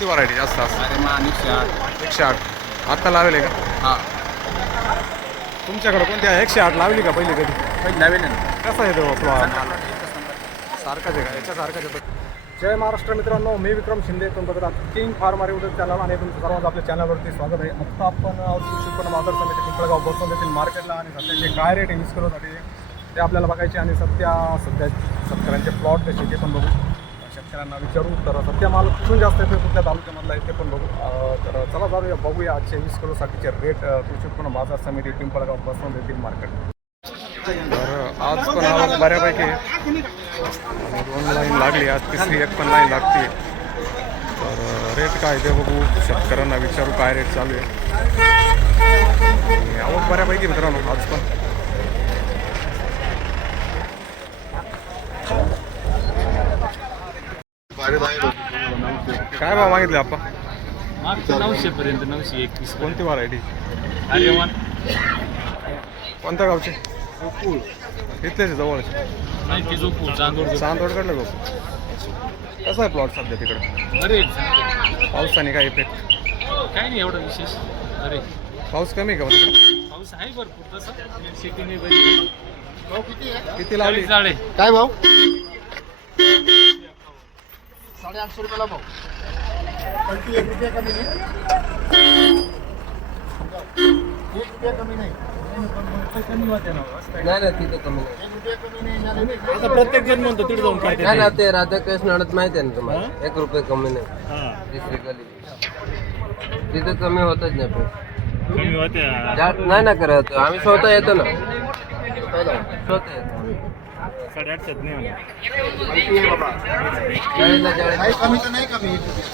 कोणती व्हरायटी जास्त असते अरे एकशे आठ. एकशे आठ. आत्ता लावले का? हा. तुमच्याकडे कोणती आहे? एकशे आठ लावली का पहिली कधी? पहिले नवीन आहे ना. कसं आहे तो प्लॉट सारखाच आहे का? याच्या सारखाच आहे. जय महाराष्ट्र मित्रांनो मी विक्रम शिंदे तुम्ही बघत आहात किंग फार्मर युट्यूब चॅनल आणि तुमचं सर्वांचं आपल्या चॅनलवरती स्वागत आहे. आत्ता आपण आहोत कृषी उत्पन्न बाजार समिती पिंपळगाव बसून येथील मार्केटला आणि सध्याचे काय रेट आहे वीस किलोसाठी ते आपल्याला बघायचे आणि सध्या सध्या शेतकऱ्यांचे प्लॉट कसे ते पण बघू. शेतकऱ्यांना विचारू. तर सध्या माल कुठून जास्त येतो कुठल्या तालुक्यामधला इथे पण बघू. तर चला जाऊया बघूया. आजचे वीस किलोसाठीचे रेट कृषी उत्पन्न बाजार समिती पिंपळगावपासून येथील मार्केट तर आज पण आवक बऱ्यापैकी दोन लाईन लागली. आज तिसरी एक पण लाईन लागते. तर रेट काय ते बघू. शेतकऱ्यांना विचारू काय रेट चालू आहे. आवक बऱ्यापैकी मित्रांनो आज पण. काय भाव मागितले आपण मागचं नऊशे पर्यंत नऊशे एकवीस कोणती व्हरायटी वन कोणत्या गावचे? इथलेच आहे जवळचे. नाही ते चांदोड गो कसं आहे प्लॉट सध्या तिकडं? अरे. पावसाने काय इफेक्ट काय नाही एवढं विशेष. अरे. पाऊस कमी का? पाऊस आहे भरपूर तसं. शेती नाही किती लावली काय भाव? साडेआठशे रुपयाला भाव. पलटी एक रुपया कमी नाही. एक रुपया कमी नाही. नाही ना तिथं कमी नाही. एक रुपया कमी नाही झालं नाही. आता प्रत्येक जण म्हणतो तिथे जाऊन काय नाही ना ते राधाकृष्ण अडत माहिती आहे ना तुम्हाला. एक रुपये कमी नाही. दुसरी गली तिथं कमी होतच नाही पण. कमी नाही ना करत. आम्ही स्वतः येतो ना. स्वतः येतो. साडेआठशेच नाही कमी तर नाही कमी एक रुपया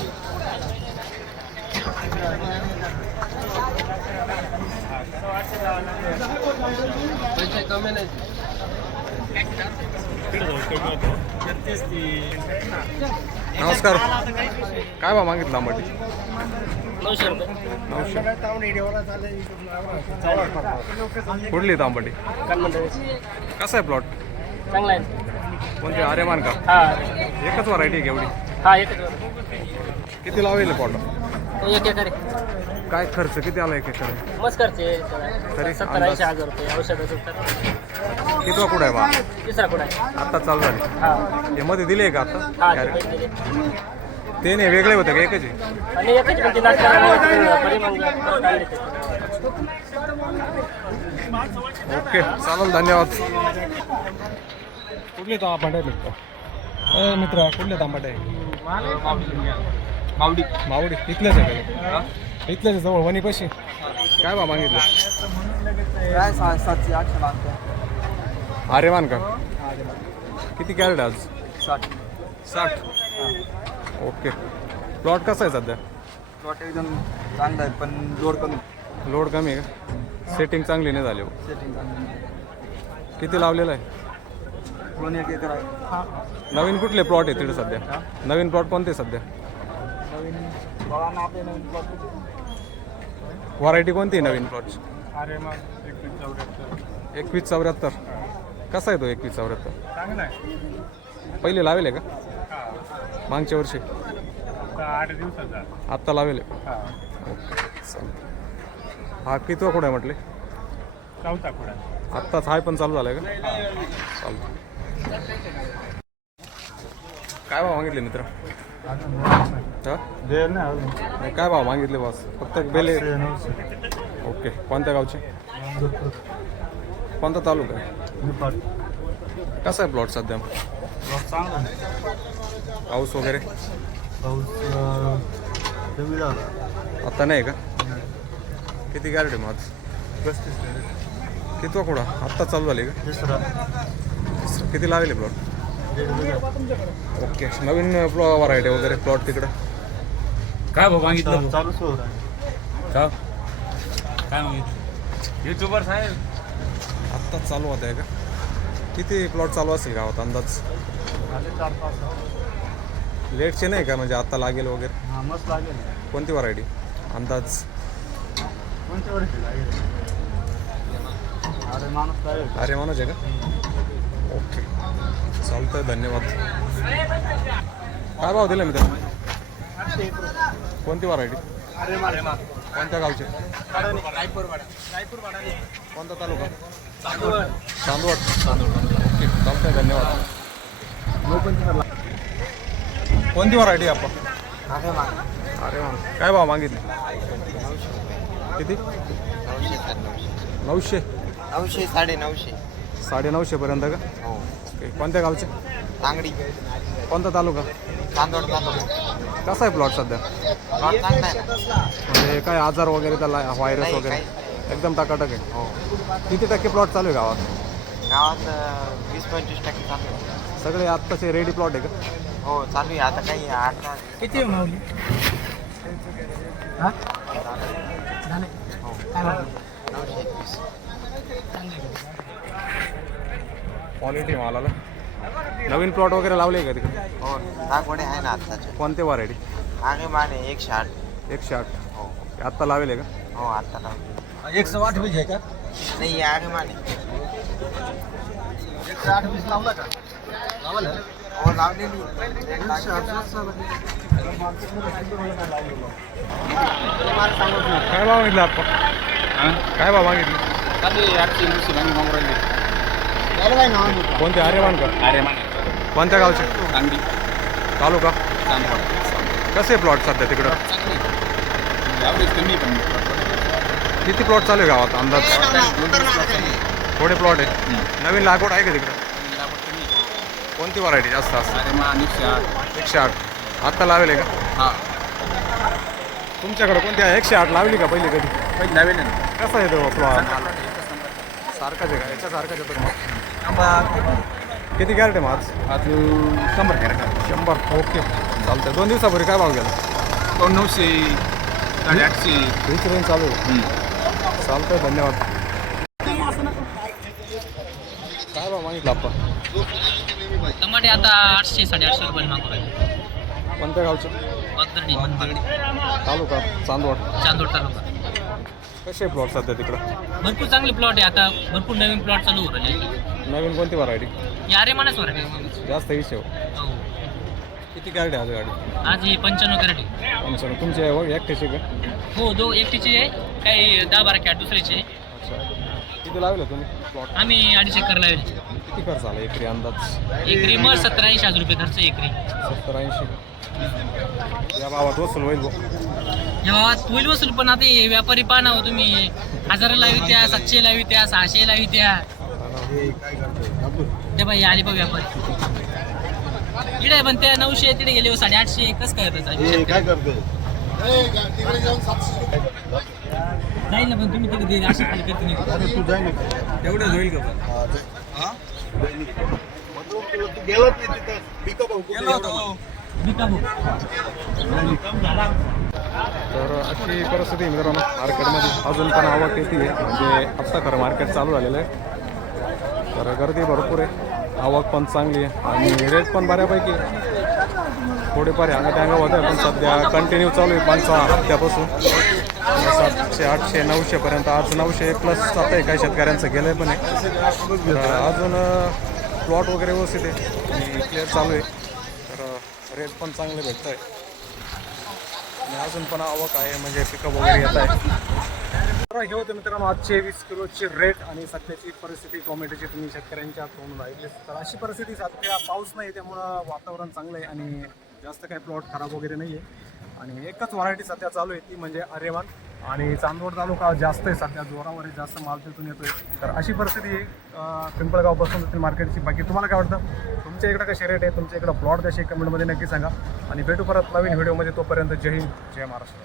पैसे कमी. नाही नमस्कार. काय भाव मागितला आंबट? नऊशे नऊशे कुठली आहेत आंबटी? कसा आहे प्लॉट चांगला आहे. कोणते? आर्यमान का? हा. एकच व्हरायटी आहे केवढी हा एकच किती लावेल प्लॉट एक एकर काय खर्च? किती आला एक एकर? मस्त तरी सत्तर अंदाज? ऐंशी हजार रुपये औषधाचं कितवा कुठं आहे बा? तिसरा कुठं आहे? आत्ता चालू झाली. हा. हे मध्ये दिले का हा आता ते Carrot? पैसे दिले. ते नाही वेगळे होते का एकच आहे? आणि एकच काढले ते ओके चालेल धन्यवाद. कुठले तांबट आहे मित्र ए मित्र कुठले तांबट आहे मावडी. मावडी. इथलेच आहे का? इथलेच आहे जवळ वणी कशी काय बा मागितलं? काय सातशे आठशे लागतं आर्यमान का? किती कॅरेट आज? साठ. साठ? ओके. प्लॉट कसा आहे सध्या? प्लॉट एकदम चांगला आहे पण लोड कमी. लोड कमी आहे का? सेटिंग चांगली नाही झाली हो. सेटिंग किती लावलेलं आहे? दोन एक एकर आहे? नवीन कुठले प्लॉट आहे तिथे सध्या? नवीन प्लॉट कोणते सध्या? बघा ना आपले नवीन प्लॉट व्हरायटी कोणती आहे नवीन प्लॉटची अरे मग एकवीस चौऱ्याहत्तर. एकवीस चौऱ्याहत्तर. कसा आहे तो एकवीस चौऱ्याहत्तर? चांगला आहे. पहिले लावेल आहे का? मागच्या वर्षी? आठ दिवसाचा. आत्ता लावेल आहे. हा. कितवा कुठं आहे म्हटले? चौथा आत्ताच हाय पण चालू झालाय का? चालतं काय भाव मागितले मित्र? हा? नाही, काय भाव मागितले बॉस फक्त बेले ओके कोणत्या गावचे? कोणता तालुका आहे? कसा आहे प्लॉट सध्या? पाऊस वगैरे? आता नाही का? किती गॅरेट आहे मग आज? किती वाकुडा आत्ता चालू झाली का? किती लागले प्लॉट ओके नवीन प्लॉ व्हरायटी वगैरे प्लॉट तिकडं. काय भाऊ मागितलं? चालूच का? काय मागितलं? युट्यूबर साहेब. आत्ताच चालू होत आहे का? किती प्लॉट चालू असेल गावात अंदाज? लेटचे नाही का? म्हणजे आत्ता लागेल वगैरे? हा मस्त लागेल. कोणती व्हरायटी अंदाज? कोणत्या वर्षी लागेल? अरे माणूस लागेल. अरे मनोज आहे का? ओके चालतंय धन्यवाद. काय भाव दिला त्याला कोणती व्हरायटी कोणत्या गावचे? कोणता तालुका? चांदवड. ओके चालतंय धन्यवाद. कोणती व्हरायटी आपण अरे वा. काय भाव मागितले? किती? नऊशे नऊशे. नऊशे साडे नऊशे. पर्यंत का? हो. ओके कोणत्या गावचे? तांगडी कोणता तालुका? तांदूळ तांदूळ कसा आहे प्लॉट सध्या? प्लॉट चांगला आहे ना. म्हणजे काय आजार वगैरे त्याला व्हायरस नाही, वगैरे. एकदम टाकाटक आहे. हो. किती टक्के प्लॉट चालू आहे गावात? गावात अं, वीस पंचवीस टक्के चालू आहे. सगळे आत्ताचे रेडी प्लॉट आहे का? हो चालू आहे. आता काही आठ दहा किती माऊली? नऊशे क्वालिटी मालाला. नवीन प्लॉट वगैरे लावले का तिकडे? हो आहे ना आत्ताचे. कोणते व्हरायटी आगे माने एकशे आठ एकशे आठ हो. आत्ता लावेल का? हो आत्ता लाव एक सौ आठ बीज आहे का? नाही आगे माने एक सौ आठ बीज लावला का? लावला? हो लावलेली. एक. काय भाव मागितलं आपण काय भाव मागितलं? आठशे नऊशे मागे मागून राहिले. कोणते? आर्यमान का? अरे मान कोणत्या गावचे? चांगली तालुका? कसे प्लॉट सध्या तिकडं? किती प्लॉट चालू आहे गावात अंदाज. थोडे प्लॉट आहे नवीन लागवड आहे का तिकडं. कोणती व्हरायटी जास्त असते? अरे मान एकशे आठ. एकशे आठ. आत्ता लावेल आहे का? हा. तुमच्याकडे कोणती आहे? एकशे आठ लावली का पहिली कधी? पहिले नवीन. कसा आहे तो प्लॉट सारखाच आहे का? याच्या सारखाच आहे पण किती कॅरेट आहे माझ अजून शंभर कॅरेट शंभर ओके. चालतंय. दोन दिवसापूर्वी काय भाव गेला? दोन नऊशे साडे आठशे. वीस रेंज चालू आहे. चालतंय धन्यवाद. काय भाव मागितला आपण? टमाटे आता आठशे साडेआठशे रुपये मागू राहिले. कोणत्या गावचे? तालुका चांदवड. चांदोड तालुका. कसे प्लॉट सध्या तिकडं? भरपूर चांगले प्लॉट आहे. आता भरपूर नवीन प्लॉट चालू राहिले. नवीन कोणती व्हरायटी यारे मानच वर. जास्त हिशेब हो. किती कॅरेट आहे आज गाडी? आज ही पंच्याण्णव कॅरेट. आमचं तुमचे व- एकट्याचे का? हो दो एकटीचे आहे काही दहा बारा कॅट दुसऱ्याचे आहे. अच्छा. किती लावलं तुम्ही? प्लॉट आम्ही अडीच एकर लावेल. किती खर्च आला एकरी अंदाज? एकरी मग सत्तर ऐंशी हजार रुपये खर्च एकरी. सत्तर ऐंशी या भावात वसूल होईल. या भावात होईल वसूल पण आता हे व्यापारी पाहना हो तुम्ही. हजार लावी त्या सातशे लावी त्या सहाशे लावी त्या. ते बाई आली बघ व्यापारी. इकडे पण त्या नऊशे तिकडे गेले हो साडेआठशे कस काय होतं काय करते जाईल ना पण तुम्ही तिकडे देईल अशी खाली करते नाही. अरे तू जाय तेवढंच होईल का तू गेलाच नाही तिथं. पिकअप बिका भाऊ. तर अशी परिस्थिती मित्रांनो मार्केटमध्ये अजून पण आवक येते म्हणजे आत्ता खरं मार्केट चालू झालेलं आहे. तर गर्दी भरपूर आहे. आवक पण चांगली आहे. आणि रेट पण बऱ्यापैकी थोडेफार थोडेफार ह्यांगा होत आहे पण सध्या कंटिन्यू चालू आहे. पाच सहा हप्त्यापासून. सातशे आठशे नऊशेपर्यंत आज नऊशे प्लस जात आहे. काही शेतकऱ्यांचं गेलं पण आहे. अजून प्लॉट वगैरे व्यवस्थित आहे. आणि क्लिअर चालू आहे. तर रेट पण चांगले भेटत आहे आणि अजून पण आवक आहे. म्हणजे पिकअप वगैरे येत आहे. तर हे होते मित्रांनो आजचे वीस किलोची रेट आणि सध्याची परिस्थिती. टोमॅटोची तुम्ही शेतकऱ्यांच्या तोंडून ऐकली. तर अशी परिस्थिती सध्या पाऊस नाही त्यामुळं वातावरण चांगलं आहे आणि जास्त काही प्लॉट खराब वगैरे नाही आहे आणि एकच व्हरायटी सध्या चालू आहे ती म्हणजे आर्यमान. आणि चांदवड तालुका जास्त आहे सध्या जोरावर जास्त माल तिथून येतोय. तर अशी परिस्थिती पिंपळगाव बसून मार्केटची बाकी तुम्हाला काय वाटतं? तुमच्या इकडं कसे रेट आहे? तुमच्या इकडं प्लॉट कसे कमेंटमध्ये नक्की सांगा. आणि भेटू परत नवीन व्हिडिओमध्ये तोपर्यंत जय हिंद जय महाराष्ट्र.